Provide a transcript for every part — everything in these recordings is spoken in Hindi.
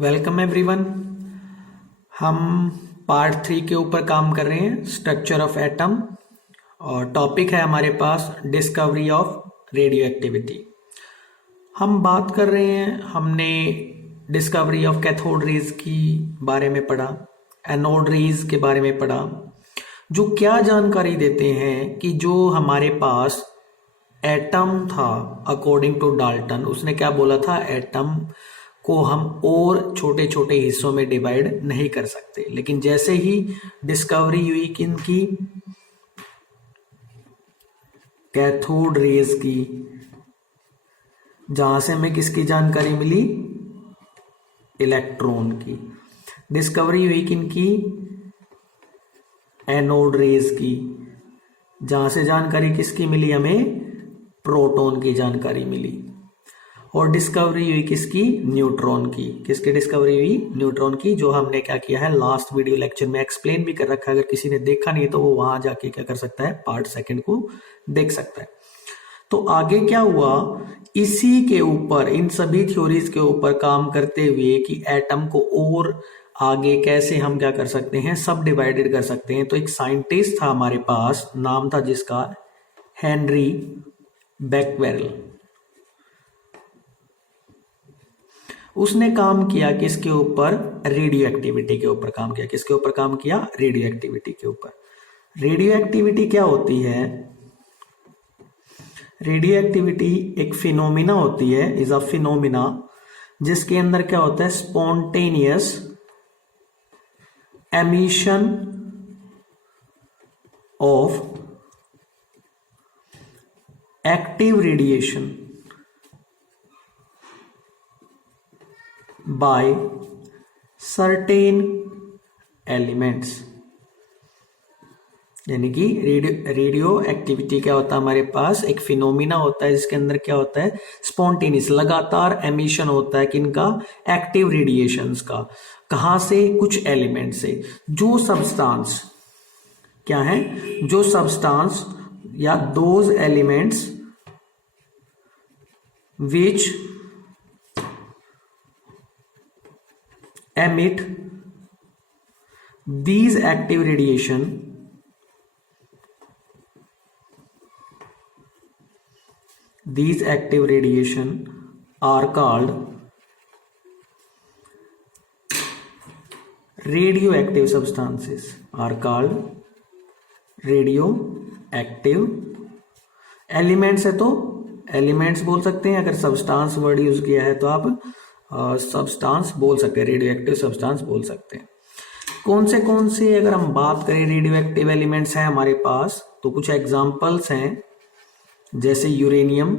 Welcome everyone. हम पार्ट 3 के ऊपर काम कर रहे हैं, स्ट्रक्चर ऑफ एटम, और टॉपिक है हमारे पास डिस्कवरी ऑफ रेडियो एक्टिविटी। हम बात कर रहे हैं, हमने डिस्कवरी ऑफ कैथोड रेज की बारे में पढ़ा, एनोड रेज के बारे में पढ़ा, जो क्या जानकारी देते हैं कि जो हमारे पास एटम था अकॉर्डिंग टू डाल्टन, उसने क्या बोला था, एटम को हम और छोटे छोटे हिस्सों में डिवाइड नहीं कर सकते। लेकिन जैसे ही डिस्कवरी हुई किनकी, कैथोड रेज की, जहां से हमें किसकी जानकारी मिली, इलेक्ट्रॉन की। डिस्कवरी हुई किनकी, एनोड रेज की, जहां से जानकारी किसकी मिली, हमें प्रोटॉन की जानकारी मिली। और डिस्कवरी हुई किसकी, न्यूट्रॉन की। किसकी डिस्कवरी हुई, न्यूट्रॉन की, जो हमने क्या किया है लास्ट वीडियो लेक्चर में एक्सप्लेन भी कर रखा है। अगर किसी ने देखा नहीं है तो वो वहां जाके क्या कर सकता है, पार्ट 2 को देख सकता है। तो आगे क्या हुआ, इसी के ऊपर, इन सभी थ्योरीज के ऊपर काम करते हुए कि एटम को और आगे कैसे हम क्या कर सकते हैं, सब डिवाइडेड कर सकते हैं। तो एक साइंटिस्ट था हमारे पास, नाम था जिसका हेनरी बेक्वेरेल। उसने काम किया किसके ऊपर, रेडियो एक्टिविटी के ऊपर काम किया। किसके ऊपर काम किया, रेडियो एक्टिविटी के ऊपर। रेडियो एक्टिविटी क्या होती है, रेडियो एक्टिविटी एक फिनोमिना होती है, इज अ फिनोमिना, जिसके अंदर क्या होता है, spontaneous emission of active radiation by certain elements। यानी कि रेडियो एक्टिविटी क्या होता है, हमारे पास एक फिनोमिना होता है जिसके अंदर क्या होता है, स्पॉन्टेनियस लगातार एमिशन होता है किनका, एक्टिव रेडिएशंस का। कहां से, कुछ एलिमेंट से। जो सब्सटेंस क्या है, जो सब्सटेंस या those elements which emit these active radiation are called radioactive substances, are called radioactive elements। है तो एलिमेंट्स बोल सकते हैं, अगर सब्सटेंस वर्ड यूज किया है तो आप सब्सटेंस बोल सकते हैं, रेडियो एक्टिव सब्सटेंस बोल सकते हैं। कौन से अगर हम बात करें रेडियो एक्टिव एलिमेंट्स हैं हमारे पास, तो कुछ एग्जांपल्स हैं, जैसे uranium,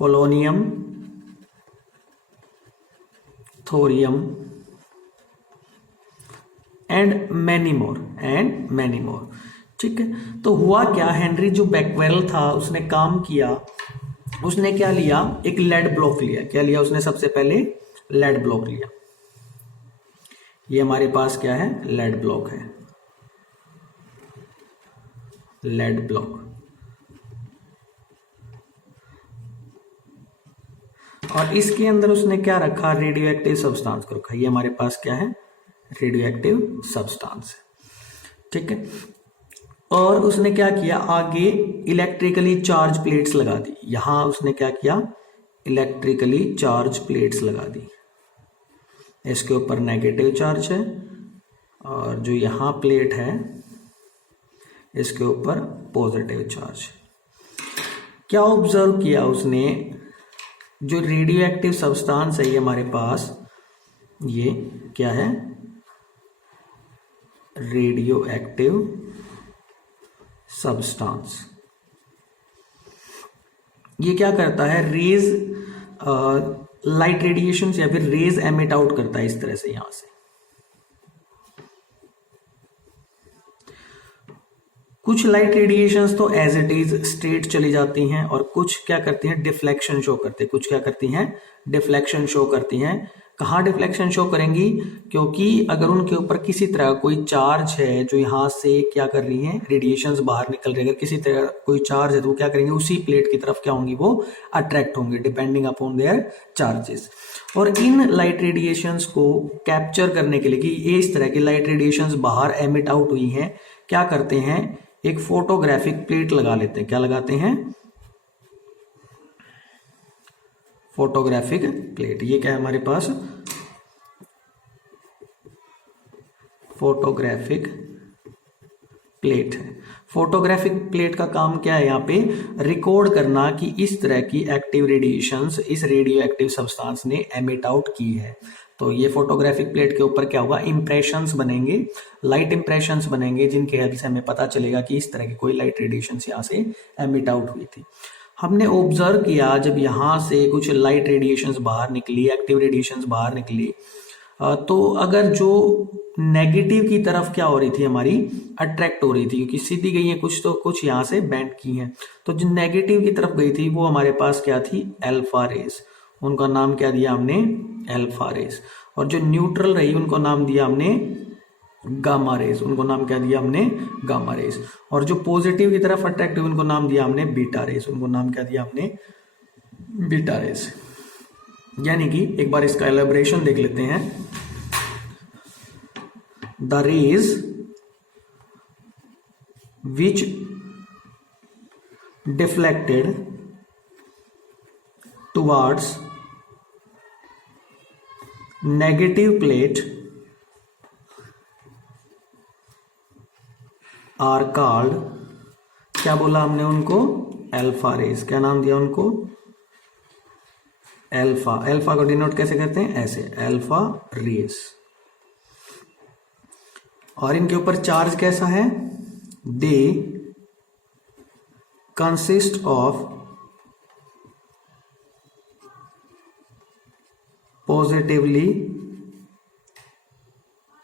polonium, thorium and many more. ठीक है, तो हुआ क्या, हेनरी जो बेक्वेरेल था उसने काम किया, उसने क्या लिया, एक लेड ब्लॉक लिया। क्या लिया उसने, सबसे पहले लेड ब्लॉक लिया। ये हमारे पास क्या है, लेड ब्लॉक है, लेड ब्लॉक। और इसके अंदर उसने क्या रखा, रेडियो एक्टिव सब्सटेंस को रखा। ये हमारे पास क्या है, रेडियो एक्टिव सब्सटेंस है। ठीक है, और उसने क्या किया, आगे इलेक्ट्रिकली चार्ज प्लेट्स लगा दी। यहां उसने क्या किया, इलेक्ट्रिकली चार्ज प्लेट्स लगा दी। इसके ऊपर नेगेटिव चार्ज है, और जो यहां प्लेट है इसके ऊपर पॉजिटिव चार्ज है। क्या ऑब्जर्व किया उसने, जो रेडियो एक्टिव सब्सटेंस है ये हमारे पास, ये क्या है, रेडियो एक्टिव सब्सटेंस। ये क्या करता है, रेज, लाइट रेडिएशन या फिर रेज एमिट आउट करता है इस तरह से। यहां से कुछ लाइट रेडिएशंस तो एज इट इज स्ट्रेट चली जाती हैं, और कुछ क्या करती हैं, डिफ्लेक्शन शो करते हैं। कुछ क्या करती हैं, डिफ्लेक्शन शो करती हैं, कहाँ डिफ्लेक्शन शो करेंगी? क्योंकि अगर उनके ऊपर किसी तरह कोई चार्ज है जो यहाँ से क्या कर रही है, रेडिएशंस बाहर निकल रही है, अगर किसी तरह कोई चार्ज है तो वो क्या करेंगे, उसी प्लेट की तरफ क्या होंगी, वो अट्रैक्ट होंगे डिपेंडिंग अपॉन देयर चार्जेस। और इन लाइट रेडिएशंस को कैप्चर करने के लिए कि ये इस तरह की लाइट रेडिएशंस बाहर एमिट आउट हुई हैं, क्या करते हैं, एक फोटोग्राफिक प्लेट लगा लेते हैं। क्या लगाते हैं? Photographic plate. ये क्या है हमारे पास? फोटोग्राफिक प्लेट है। फोटोग्राफिक प्लेट का काम क्या है? यहाँ पे रिकॉर्ड करना कि इस तरह की एक्टिव रेडिएशंस इस रेडियो एक्टिव सब्सटेंस ने एमिट आउट की है। तो ये फोटोग्राफिक प्लेट के ऊपर क्या होगा, इंप्रेशंस बनेंगे, लाइट इंप्रेशंस बनेंगे, जिनके हेल्प से हमें पता चलेगा कि इस तरह की कोई लाइट रेडिएशंस यहाँ से एमिट आउट हुई थी। हमने ऑब्जर्व किया जब यहाँ से कुछ लाइट रेडिएशंस बाहर निकली, एक्टिव रेडिएशंस बाहर निकली, तो अगर जो नेगेटिव की तरफ क्या हो रही थी, हमारी अट्रैक्ट हो रही थी, क्योंकि सीधी गई है कुछ तो कुछ यहाँ से बेंड की हैं, तो जो नेगेटिव की तरफ गई थी वो हमारे पास क्या थी, अल्फा रेस। उनका नाम क्या दिया हमने, अल्फा रेस। और जो न्यूट्रल रही उनको नाम दिया हमने गामा रेस। उनको नाम क्या दिया हमने, गामा रेस। और जो पॉजिटिव की तरफ अट्रैक्ट हुई उनको नाम दिया हमने बीटा रेस। उनको नाम क्या दिया हमने, बीटा रेस। यानी कि एक बार इसका एलेबोरेशन देख लेते हैं। The rays which deflected towards negative plate are called, क्या बोला हमने उनको, अल्फा रेस। क्या नाम दिया उनको, अल्फा। अल्फा को डिनोट कैसे करते हैं, ऐसे, अल्फा रेस। और इनके ऊपर चार्ज कैसा है, they consist of positively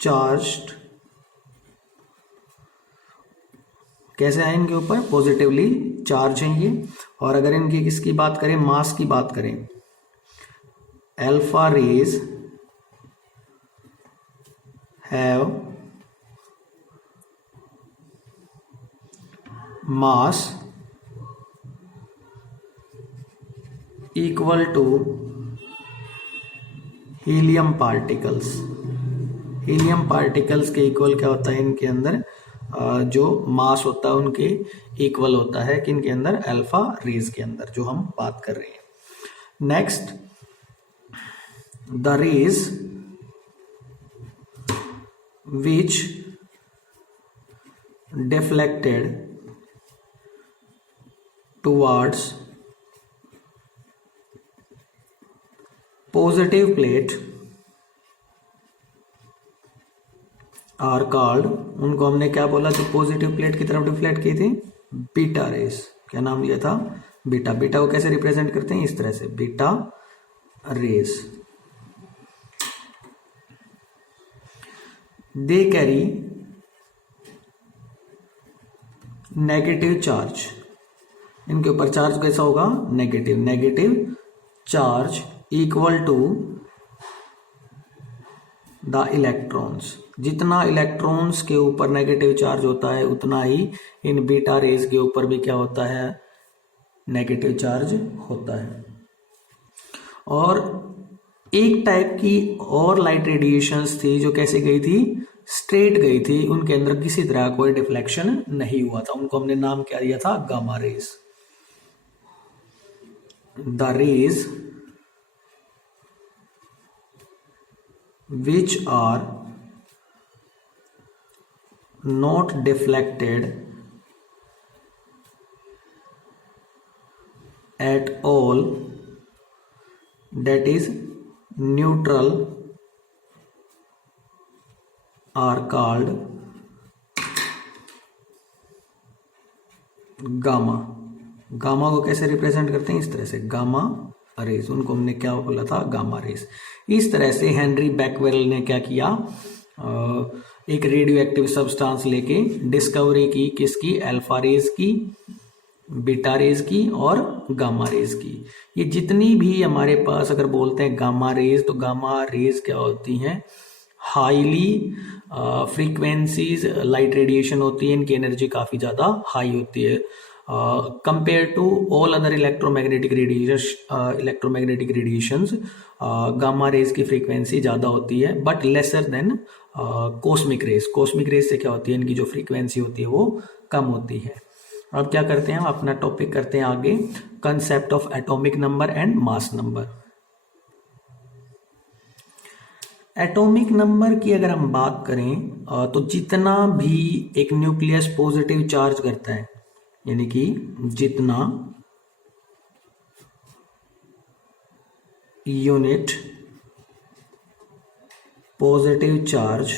charged, कैसे है इनके ऊपर, पॉजिटिवली चार्ज है ये। और अगर इनकी किसकी बात करें, मास की बात करें, alpha raise have mass equal to helium particles. Helium particles के इक्वल क्या होता है, इनके अंदर जो मास होता है उनके इक्वल होता है, कि इनके अंदर अल्फा रेज के अंदर जो हम बात कर रहे हैं। Next, the rays which deflected towards positive plate are called, उनको हमने क्या बोला, जो पॉजिटिव प्लेट की तरफ डिफ्लेक्ट की थी, बीटा रेस। क्या नाम दिया था, बीटा। बीटा को कैसे रिप्रेजेंट करते हैं, इस तरह से, beta rays. They carry negative charge, इनके ऊपर चार्ज कैसा होगा, negative. Negative charge equal to the electrons. जितना इलेक्ट्रॉन्स के ऊपर नेगेटिव चार्ज होता है उतना ही इन बीटा रेज के ऊपर भी क्या होता है, नेगेटिव चार्ज होता है। और एक टाइप की और लाइट रेडिएशंस थी जो कैसे गई थी, स्ट्रेट गई थी, उनके अंदर किसी तरह कोई डिफ्लेक्शन नहीं हुआ था। उनको हमने नाम क्या दिया था, gamma rays. The rays which are not deflected at all, that is neutral, are called gamma. Gamma को कैसे रिप्रेजेंट करते हैं, इस तरह से, गामा रेज। उनको हमने क्या बोला था, गामा रेज। इस तरह से हेनरी बैकवेल ने क्या किया, एक रेडियो एक्टिव सब्सटेंस लेके डिस्कवरी की, किसकी, अल्फा रेज की, बीटा रेज की और गामा रेज की। ये जितनी भी हमारे पास अगर बोलते हैं गामा रेज, तो गामा रेज क्या होती हैं? हाईली फ्रीक्वेंसीज लाइट रेडिएशन होती है, इनकी एनर्जी काफ़ी ज़्यादा हाई होती है compare to all other electromagnetic radiations. Gamma rays की फ्रीक्वेंसी ज़्यादा होती है but lesser than cosmic rays. Cosmic rays से क्या होती है, इनकी जो फ्रीक्वेंसी होती है वो कम होती है। अब क्या करते हैं हम अपना टॉपिक करते हैं आगे, concept of atomic number and mass number. Atomic number की अगर हम बात करें तो जितना भी एक न्यूक्लियस पॉजिटिव चार्ज करता है, यानी कि जितना यूनिट पॉजिटिव चार्ज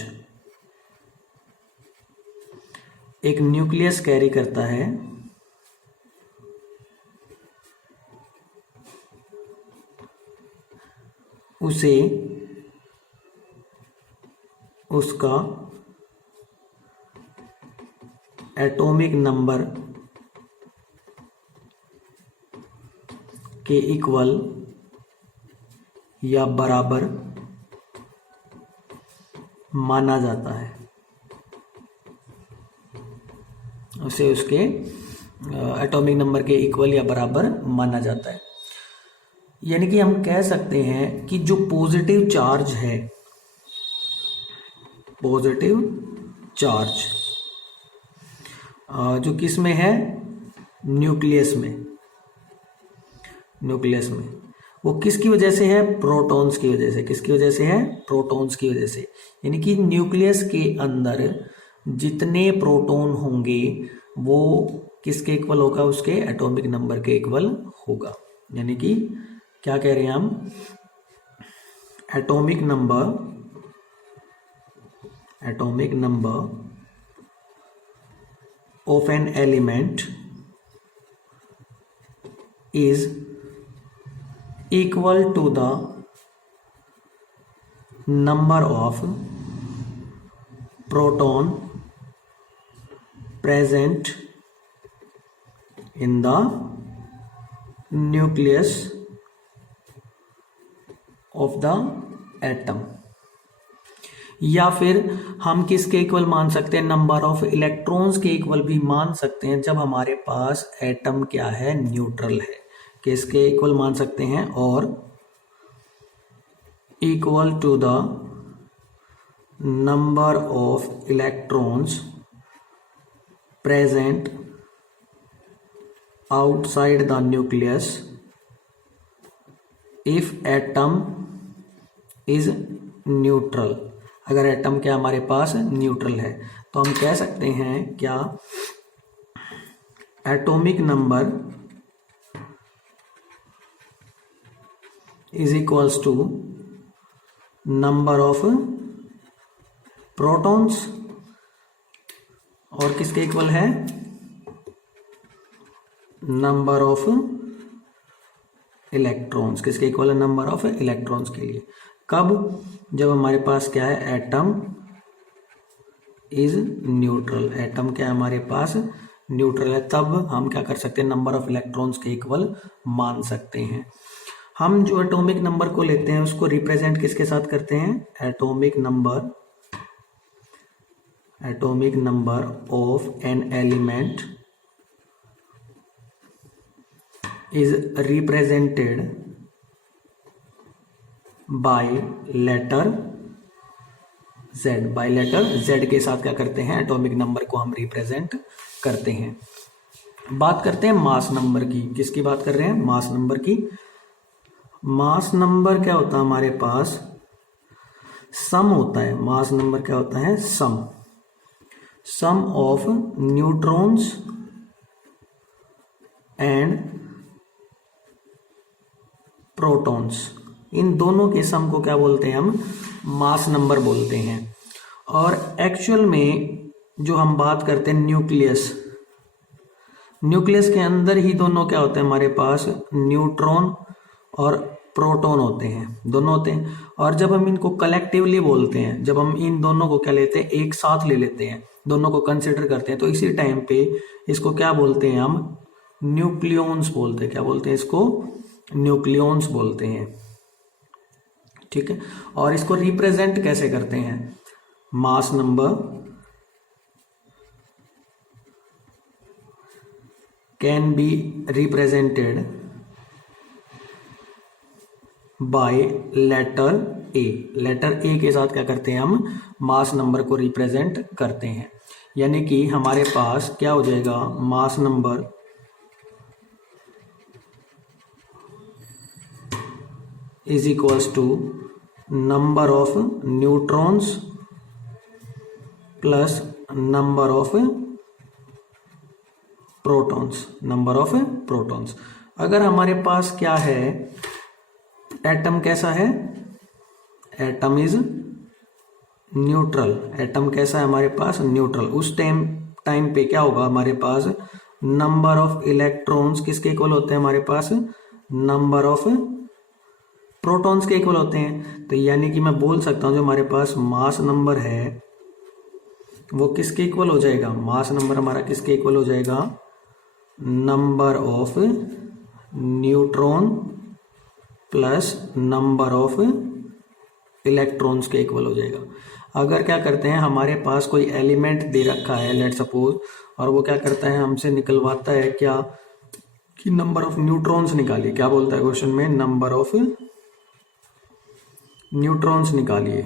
एक न्यूक्लियस कैरी करता है, उसे उसका एटॉमिक नंबर के इक्वल या बराबर माना जाता है। उसे उसके एटॉमिक नंबर के इक्वल या बराबर माना जाता है। यानी कि हम कह सकते हैं कि जो पॉजिटिव चार्ज है, पॉजिटिव चार्ज जो किस में है, न्यूक्लियस में, न्यूक्लियस में, वो किसकी वजह से है? प्रोटॉन्स की वजह से। किसकी वजह से है? प्रोटॉन्स की वजह से। यानी कि न्यूक्लियस के अंदर जितने प्रोटॉन होंगे वो किसके इक्वल होगा? उसके एटॉमिक नंबर के इक्वल होगा। यानी कि क्या कह रहे हैं हम? Atomic number of an element is equal to the number of proton present in the nucleus of the atom। या फिर हम किसके इक्वल मान सकते हैं? नंबर ऑफ इलेक्ट्रॉन्स के इक्वल भी मान सकते हैं जब हमारे पास एटम क्या है? न्यूट्रल है। किसके इक्वल मान सकते हैं? और equal to the number of electrons present outside the nucleus if atom is neutral. अगर एटम क्या हमारे पास न्यूट्रल है तो हम कह सकते हैं क्या? Atomic number is equals to number of protons, और किसके इक्वल है? Number of electrons. किसके इक्वल है? नंबर ऑफ इलेक्ट्रॉन्स के लिए। कब? जब हमारे पास क्या है? Atom is neutral. एटम क्या है हमारे पास? न्यूट्रल है। तब हम क्या कर सकते हैं? नंबर ऑफ इलेक्ट्रॉन्स के इक्वल मान सकते हैं। हम जो एटॉमिक नंबर को लेते हैं उसको रिप्रेजेंट किसके साथ करते हैं? Atomic number of an element is represented by letter Z। By letter Z के साथ क्या करते हैं? एटॉमिक नंबर को हम रिप्रेजेंट करते हैं। बात करते हैं मास नंबर की। किसकी बात कर रहे हैं? मास नंबर की। मास नंबर क्या होता है हमारे पास? सम होता है। मास नंबर क्या होता है? सम ऑफ न्यूट्रॉन्स एंड प्रोटॉन्स। इन दोनों के सम को क्या बोलते हैं हम? मास नंबर बोलते हैं। और एक्चुअल में जो हम बात करते हैं न्यूक्लियस के अंदर ही दोनों क्या होते हैं हमारे पास? न्यूट्रॉन और प्रोटॉन होते हैं, दोनों होते हैं। और जब हम इनको कलेक्टिवली बोलते हैं, जब हम इन दोनों को क्या लेते हैं? एक साथ ले लेते हैं, दोनों को कंसिडर करते हैं, तो इसी टाइम पे इसको क्या बोलते हैं हम? न्यूक्लियॉन्स बोलते हैं। क्या बोलते हैं इसको? न्यूक्लियॉन्स बोलते हैं। ठीक है, और इसको रिप्रेजेंट कैसे करते हैं? Mass number can be represented by letter A. Letter A के साथ क्या करते हैं हम? मास नंबर को रिप्रेजेंट करते हैं। यानी कि हमारे पास क्या हो जाएगा? Mass number is equals to number of neutrons plus number of protons. Number of protons. अगर हमारे पास क्या है, एटम कैसा है? Atom is neutral. एटम कैसा है हमारे पास? न्यूट्रल। उस टाइम पे क्या होगा हमारे पास? नंबर ऑफ इलेक्ट्रॉन्स किसके इक्वल होते हैं हमारे पास? नंबर ऑफ प्रोटॉन्स के इक्वल होते हैं। तो यानी कि मैं बोल सकता हूं जो हमारे पास मास नंबर है वो किसके इक्वल हो जाएगा? मास नंबर हमारा किसके इक्वल हो जाएगा? Number of neutron plus number of electrons के इक्वल हो जाएगा। अगर क्या करते हैं, हमारे पास कोई एलिमेंट दे रखा है लेट सपोज, और वो क्या करता है हमसे निकलवाता है क्या कि नंबर ऑफ न्यूट्रॉन्स निकालिए। क्या बोलता है क्वेश्चन में? नंबर ऑफ न्यूट्रॉन्स निकालिए।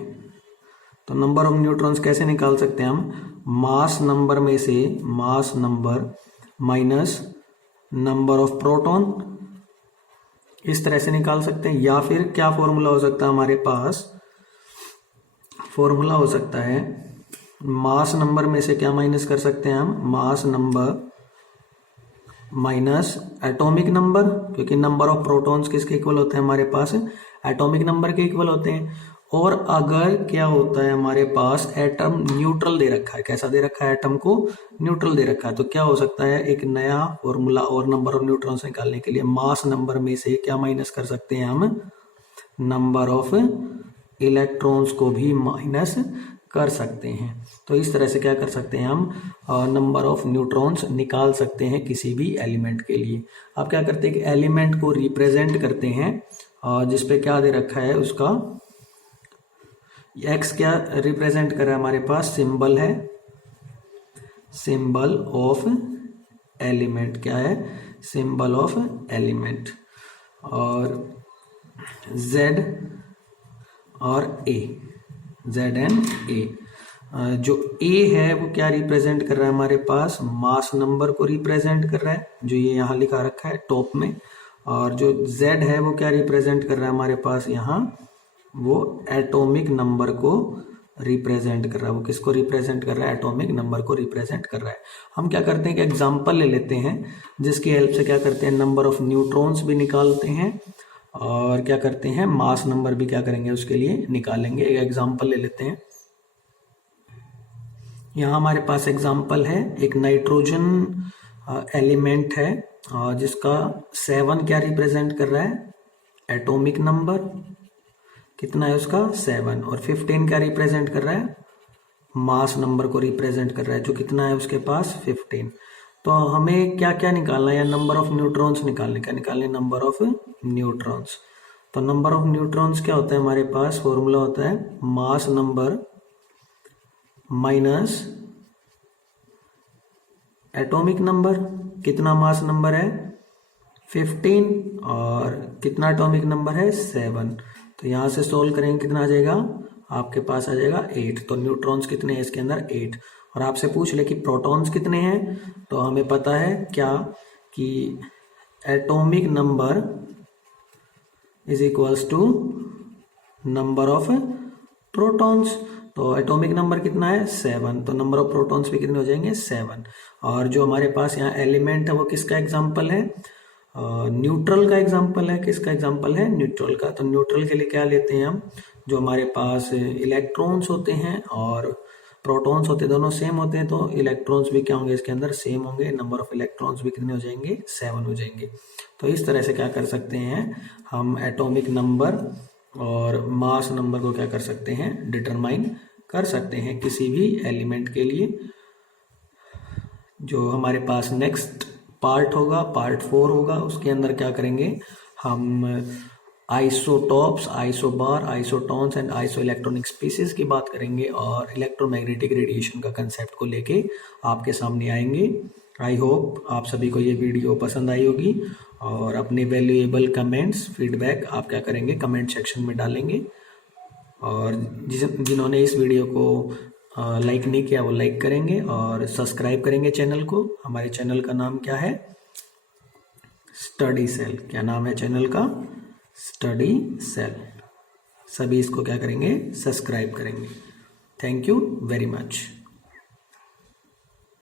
तो नंबर ऑफ न्यूट्रॉन्स कैसे निकाल सकते हैं हम? मास नंबर में से mass number minus number of proton, इस तरह से निकाल सकते हैं। या फिर क्या फॉर्मूला हो सकता है हमारे पास? फॉर्मूला हो सकता है मास नंबर में से क्या माइनस कर सकते हैं हम? Mass number minus atomic number, क्योंकि नंबर ऑफ प्रोटॉन्स किसके इक्वल होते हैं हमारे पास? एटॉमिक नंबर के इक्वल होते हैं। और अगर क्या होता है हमारे पास एटम न्यूट्रल दे रखा है, कैसा दे रखा है? एटम को न्यूट्रल दे रखा है, तो क्या हो सकता है? एक नया फॉर्मूला और नंबर ऑफ न्यूट्रॉन्स निकालने के लिए मास नंबर में से क्या माइनस कर सकते हैं हम? नंबर ऑफ इलेक्ट्रॉन्स को भी माइनस कर सकते हैं। तो इस तरह से क्या कर सकते हैं हम? नंबर ऑफ न्यूट्रॉन्स निकाल सकते हैं किसी भी एलिमेंट के लिए। आप क्या करते हैं कि एलिमेंट को रिप्रेजेंट करते हैं जिसपे क्या दे रखा है उसका एक्स क्या रिप्रेजेंट कर रहा है हमारे पास? सिंबल है, सिंबल ऑफ एलिमेंट। क्या है? Symbol of element. और जेड और ए, जेड एंड ए। जो ए है वो क्या रिप्रेजेंट कर रहा है हमारे पास? मास नंबर को रिप्रेजेंट कर रहा है, जो ये यहाँ लिखा रखा है टॉप में। और जो जेड है वो क्या रिप्रेजेंट कर रहा है हमारे पास यहाँ? वो एटॉमिक नंबर को रिप्रेजेंट कर रहा है। वो किसको रिप्रेजेंट कर रहा है? एटॉमिक नंबर को रिप्रेजेंट कर रहा है। हम क्या करते हैं कि एग्जांपल ले लेते हैं जिसकी हेल्प से क्या करते हैं? नंबर ऑफ न्यूट्रॉन्स भी निकालते हैं और क्या करते हैं? मास नंबर भी क्या करेंगे उसके लिए? निकालेंगे। एक एग्जांपल ले लेते हैं। यहाँ हमारे पास एग्जांपल है, एक नाइट्रोजन एलिमेंट है जिसका 7 क्या रिप्रेजेंट कर रहा है? एटॉमिक नंबर कितना है उसका? 7। और 15 क्या रिप्रेजेंट कर रहा है? मास नंबर को रिप्रेजेंट कर रहा है, जो कितना है उसके पास? 15। तो हमें क्या क्या निकालना है? या नंबर ऑफ न्यूट्रॉन्स निकालने। क्या निकालने? Number of neutrons. तो नंबर ऑफ न्यूट्रॉन्स क्या होता है हमारे पास? फॉर्मूला होता है mass number minus atomic number. कितना मास नंबर है? 15। और कितना एटॉमिक नंबर है? 7। तो यहां से सोल्व करेंगे, कितना आ जाएगा? आपके पास आ जाएगा 8। तो न्यूट्रॉन्स कितने हैं इसके अंदर? 8। और आपसे पूछ ले कि प्रोटॉन्स कितने हैं, तो हमें पता है क्या कि atomic number is equals to number of protons. तो एटॉमिक नंबर कितना है? 7। तो नंबर ऑफ प्रोटॉन्स भी कितने हो जाएंगे? 7। और जो हमारे पास यहाँ एलिमेंट है वो किसका एग्जाम्पल है? न्यूट्रल का एग्जाम्पल है। किसका एग्जाम्पल है? न्यूट्रल का। तो न्यूट्रल के लिए क्या लेते हैं हम? जो हमारे पास इलेक्ट्रॉन्स होते हैं और प्रोटॉन्स होते हैं, दोनों सेम होते हैं, तो इलेक्ट्रॉन्स भी क्या होंगे इसके अंदर? सेम होंगे। नंबर ऑफ इलेक्ट्रॉन्स भी कितने हो जाएंगे? 7 हो जाएंगे। तो इस तरह से क्या कर सकते हैं हम? एटॉमिक नंबर और मास नंबर को क्या कर सकते हैं? डिटरमाइन कर सकते हैं किसी भी एलिमेंट के लिए। जो हमारे पास नेक्स्ट पार्ट होगा, पार्ट 4 होगा। उसके अंदर क्या करेंगे हम, isotopes, isobar, isotones and isoelectronic species की बात करेंगे और इलेक्ट्रोमैग्नेटिक रेडिएशन का कंसेप्ट को लेके आपके सामने आएंगे। आई होप आप सभी को ये वीडियो पसंद आई होगी और अपने वैल्यूएबल कमेंट्स, फीडबैक आप क्या करेंगे कमेंट सेक्शन में डालेंगे। और जिन्होंने इस वीडियो को लाइक नहीं किया वो लाइक करेंगे और सब्सक्राइब करेंगे चैनल को। हमारे चैनल का नाम क्या है? Study cell. क्या नाम है चैनल का? Study cell. सभी इसको क्या करेंगे? सब्सक्राइब करेंगे। Thank you very much.